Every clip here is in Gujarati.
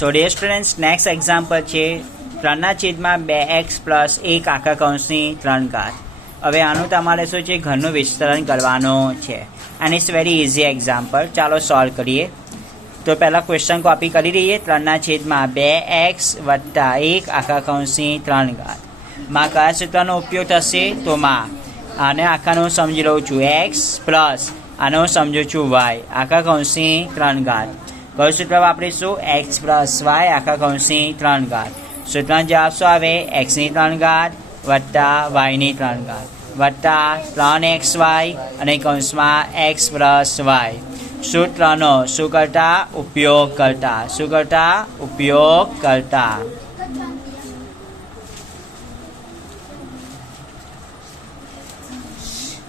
So dear students next example છે. ત્રણના છેદમાં બે એક્સ પ્લસ એક આખા કૌંસની ત્રણ ઘાત. હવે આનું તમારે શું છે? ઘરનું વિસ્તરણ કરવાનું છે. And it's very easy example ચાલો સોલ્વ કરીએ. તો પહેલાં ક્વેશ્ચન કોપી કરી દઈએ. ત્રણના છેદમાં બે એક્સ વત્તા એક આખા કૌંસની ત્રણ ઘાત. માં કયા સૂત્રનો ઉપયોગ થશે? તો માં. આને આખાનું સમજી લઉં છું. એક્સ પ્લસ આને હું સમજું છું વાય આખા કૌંસની ત્રણ ઘાત. કયું સૂત્ર વાપરીશું એક્સ પ્લસ વાય આખા કૌંસની ત્રણ ઘાત. સૂત્રનો જવાબ શું આવે? એક્સની ત્રણ ઘાત વત્તા વાયની ત્રણ ઘાત. વત્તા ત્રણ એક્સ વાય અને કૌંસમાં એક્સ પ્લસ વાય સૂત્રનો શું કરતા? ઉપયોગ કરતા. શું કરતા? ઉપયોગ કરતા.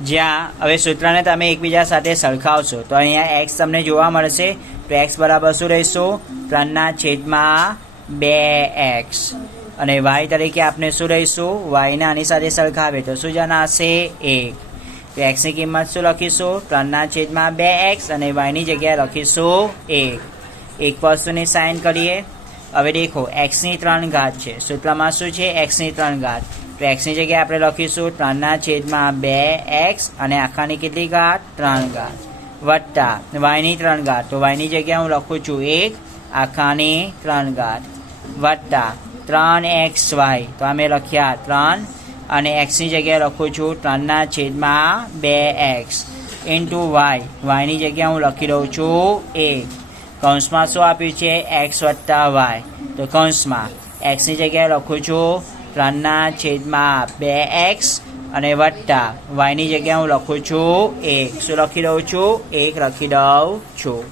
જ્યાં હવે સૂત્રને તમે એકબીજા સાથે સરખાવશો, તો અહીંયા એક્સ તમને જોવા મળશે. તો એક્સ બરાબર શું રહેશું? ત્રણના છેદમાં બે એક્સ અને વાય તરીકે આપણે શું રહીશું? વાયને આની સાથે સરખાવે તો શું જણાશે? એક. તો એક્સની કિંમત શું લખીશું? ત્રણના છેદમાં બે એક્સ અને વાયની જગ્યાએ લખીશું એક. એક વસ્તુની સાઇન કરીએ? હવે દેખો એક્સની ત્રણ ઘાત છે. સૂત્રમાં શું છે? એક્સની ત્રણ ઘાત. તો એક્સની જગ્યાએ આપણે લખીશું ત્રણના છેદમાં બે એક્સ અને આખાની કેટલી ઘાત? ત્રણ ઘાત. વત્તા. વાયની ત્રણ ઘાત. તો વાયની જગ્યાએ હું લખું છું એક, આખાની ત્રણ ઘાત. વત્તા. ત્રણ એક્સ વાય. તો અમે લખ્યા ત્રણ. અને એક્સની જગ્યાએ લખું છું ત્રણના છેદમાં બે એક્સ. ઇન્ટુ વાય વાયની જગ્યાએ હું લખી દઉં છું એક. કૌંસમાં શું આપ્યું છે? એક્સ વત્તા વાય. તો કૌંસમાં. એક્સની જગ્યાએ લખું છું ત્રણના છેદમાં બે એક્સ. અને વત્તા, વાયની જગ્યાએ હું લખું છું, એક. શું લખી દઉં છું? એક લખી દઉં છું.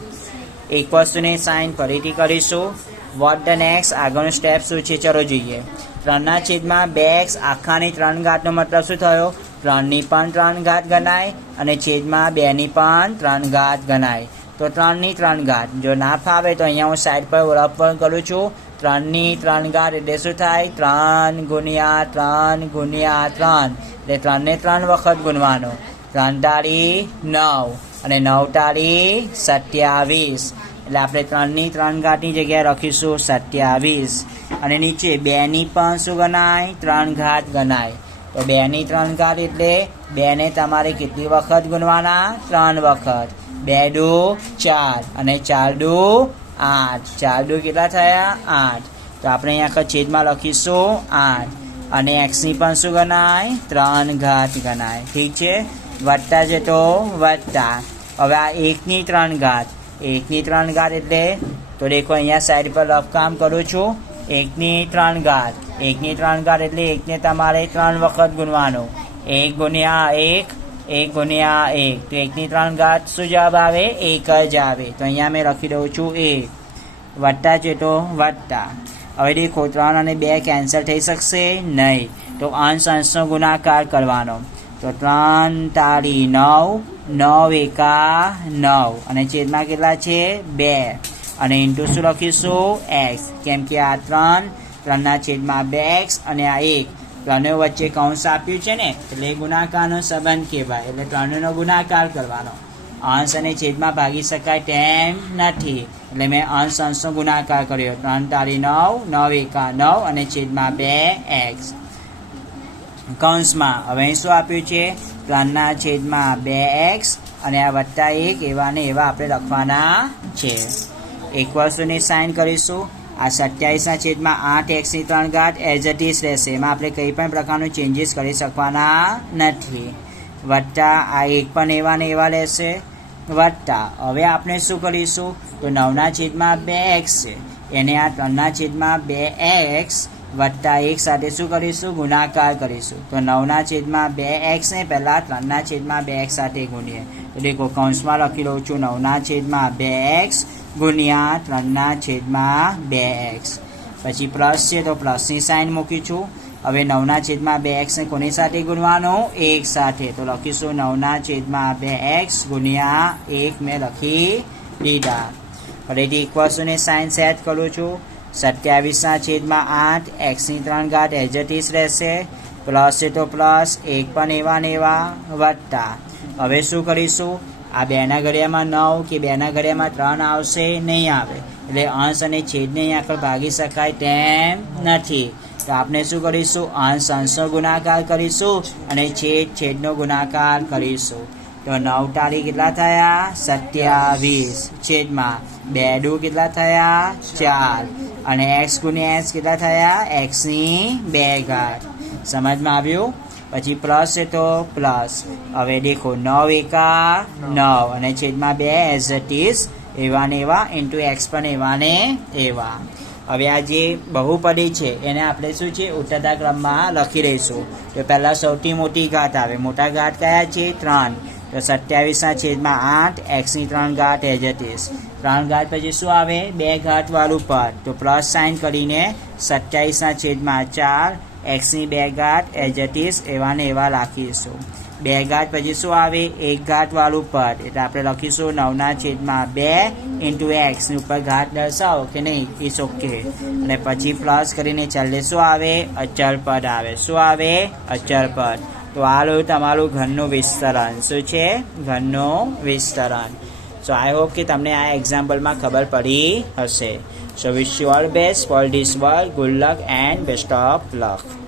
એક વસ્તુની સાઇન ફરીથી કરીશું. વોટ ધ નેક્સ્ટ આગળનું સ્ટેપ શું છે? ચલો જોઈએ. ત્રણના છેદમાં બે એક્સ આખાની ત્રણ ઘાતનો મતલબ શું થયો? ત્રણની પણ ત્રણ ઘાત ગણાય અને છેદમાં બેની પણ ત્રણ ઘાત ગણાય. તો ત્રણની ત્રણ ઘાત જો ના ફાવે તો અહીંયા હું સાઈડ પર ઓળખ પણ કરું છું. ત્રણની ત્રણ ઘાત એટલે શું થાય? ત્રણ ગુણ્યા ત્રણ ગુણ્યા ત્રણ. એટલે ત્રણને ત્રણ વખત ગુણવાનો. ત્રણ તાળી નવ અને નવ તાળી સત્યાવીસ. એટલે આપણે ત્રણની ત્રણ ઘાટની જગ્યાએ લખીશું સત્યાવીસ. અને નીચે બેની પણ શું ગણાય? ત્રણ ઘાત ગણાય. તો બેની ત્રણ ઘાત એટલે બેને તમારે કેટલી વખત ગુણવાના? ત્રણ વખત. બે દો ચાર અને ચાર દો આઠ. ચાર દો કેટલા થયા? આઠ. તો આપણે અહીંયા છેદમાં લખીશું આઠ. અને એક્સની પણ શું ગણાય? ત્રણ ઘાત ગણાય. ઠીક છે? વત્તા છે તો વત્તા. હવે આ એકની ત્રણ ઘાત. એકની ત્રણ ઘાત એટલે તો દેખો અહીંયા સાઈડ પર રફ કામ કરું છું. એકની ત્રણ ઘાત. એકની ત્રણ ઘાત એટલે એકને તમારે ત્રણ વખત ગુણવાનું. એક ગુણ્યા એક એક ગુણ્યા એક. તો એકની ત્રણ ઘાત શું જવાબ આવે? એક જ આવે. તો અહીંયા મેં લખી દઉં છું એક વત્તા છે વત્તા. હવે દેખો, ત્રણ અને બે કેન્સલ થઈ શકશે નહીં. તો અંશ અંશનો ગુણાકાર કરવાનો. તો ત્રણ તાળી નવ નવ એકા નવ. અને છેદમાં કેટલા છે? બે. અને ઇન્ટુ શું લખીશું? એક્સ કેમ કે આ ત્રણ, ત્રણના છેદમાં બે એક્સ અને આ એક. ત્રણે વચ્ચે કૌંસ આપ્યું છે ને, એટલે ગુણાકારનો સંબંધ કહેવાય. એટલે ત્રણેયનો ગુણાકાર કરવાનો. અંશ અને છેદમાં ભાગી શકાય તેમ નથી. એટલે મેં અંશ અંશનો ગુણાકાર કર્યો. ત્રણ તારી નવ નવ એકા નવ અને છેદમાં બે એક્સ. કૌંસમાં હવે શું આપ્યું છે? ત્રણના છેદમાં બે એક્સ અને આ વત્તા એક એવા ને એવા આપણે લખવાના છે. એક વર્ષોની સાઇન કરીશું. આ સત્યાવીસના છેદમાં આઠ એક્સની ત્રણ ઘાત એઝ ઇટ ઇઝ રહેશે. એમાં આપણે કંઈ પણ પ્રકારનું ચેન્જીસ કરી શકવાના નથી. વત્તા આ એક પણ એવા ને એવા રહેશે. વત્તા. હવે આપણે શું કરીશું? તો નવના છેદમાં બે એક્સ છે. એને આ ત્રણના છેદમાં બે એક્સ વત્તા એક સાથે શું કરીશું? ગુણાકાર કરીશું. તો નવના છેદમાં બે એક્સને પહેલાં ત્રણના છેદમાં બે એક્સ સાથે ગુણીએ. તો દેખો, કૌંસમાં લખી લઉં છું, નવના છેદમાં બે એક્સ ગુણ્યા ત્રણના છેદમાં બે એક્સ. પછી પ્લસ છે તો પ્લસની સાઇન મૂકી છું. હવે નવના છેદમાં બે એક્સને કોની સાથે ગુણવાનો? એક સાથે. તો લખીશું નવના છેદમાં બે એક્સ ગુણ્યા એક મેં લખી દીધા. ફરીથી એક વસ્તુને સાઇન સેટ કરું છું. સત્યાવીસના છેદમાં આઠ, એક્સની ત્રણ ઘાત એજટીસ રહેશે. પ્લસ છે તો પ્લસ, એક પણ એવા ને એવા વત્તા. હવે શું કરીશું? આ બેના ઘડિયામાં નવ કે બેના ઘડિયામાં ત્રણ આવશે, નહીં આવે. એટલે અંશ અને છેદને અહીં આગળ ભાગી શકાય તેમ નથી. તો આપણે શું કરીશું? અંશ, અંશનો ગુણાકાર કરીશું અને છેદ, છેદનો ગુણાકાર કરીશું. તો નવ તારીખ કેટલા થયા? સત્યાવીસ. છેદમાં બે ડુ કેટલા થયા? ચાર. અને એક્સ ગુણ્યા એક્સ કેટલા થયા? એક્સની બે ઘાટ સમજમાં આવ્યું? પછી પ્લસ છે તો પ્લસ. હવે દેખો નવ એકા નવ. અને છેદમાં બે એઝ ઇટ ઇઝ એવા ને એવા ઇન્ટુ એક્સ પણ એવા ને એવા. હવે આ જે બહુપદી છે, એને આપણે શું છે ઉતરતા ક્રમમાં લખી રહીશું તો પહેલાં સૌથી મોટી ઘાત આવે. મોટા ઘાત કયા છે, ત્રણ. તો સત્યાવીસના છેદમાં આઠ, એક્સની ત્રણ ઘાત ઇટ ઇઝ. ત્રણ ઘાત પછી શું આવે? બે ઘાટવાળું પદ. તો પ્લસ સાઇન કરીને સત્યાવીસના છેદમાં ચાર એક્સની બે ઘાત એજટીસ એવા ને એવા રાખીશું બે ઘાત પછી શું આવે? એક ઘાટવાળું પદ. એટલે આપણે લખીશું નવના છેદમાં બે ઇન્ટુ એક્સની ઉપર ઘાત દર્શાવો કે નહીં? ઇટ્સ ઓકે અને પછી પ્લસ કરીને છેલ્લે શું આવે? અચળ પદ આવે. શું આવે? અચળ પદ. તો આ રહ્યું તમારું ઘરનું વિસ્તરણ. શું છે? ઘરનું વિસ્તરણ. સો આઈ હોપ કે તમને આ એક્ઝામ્પલમાં ખબર પડી હશે. So wish you all best for this work good luck and best of luck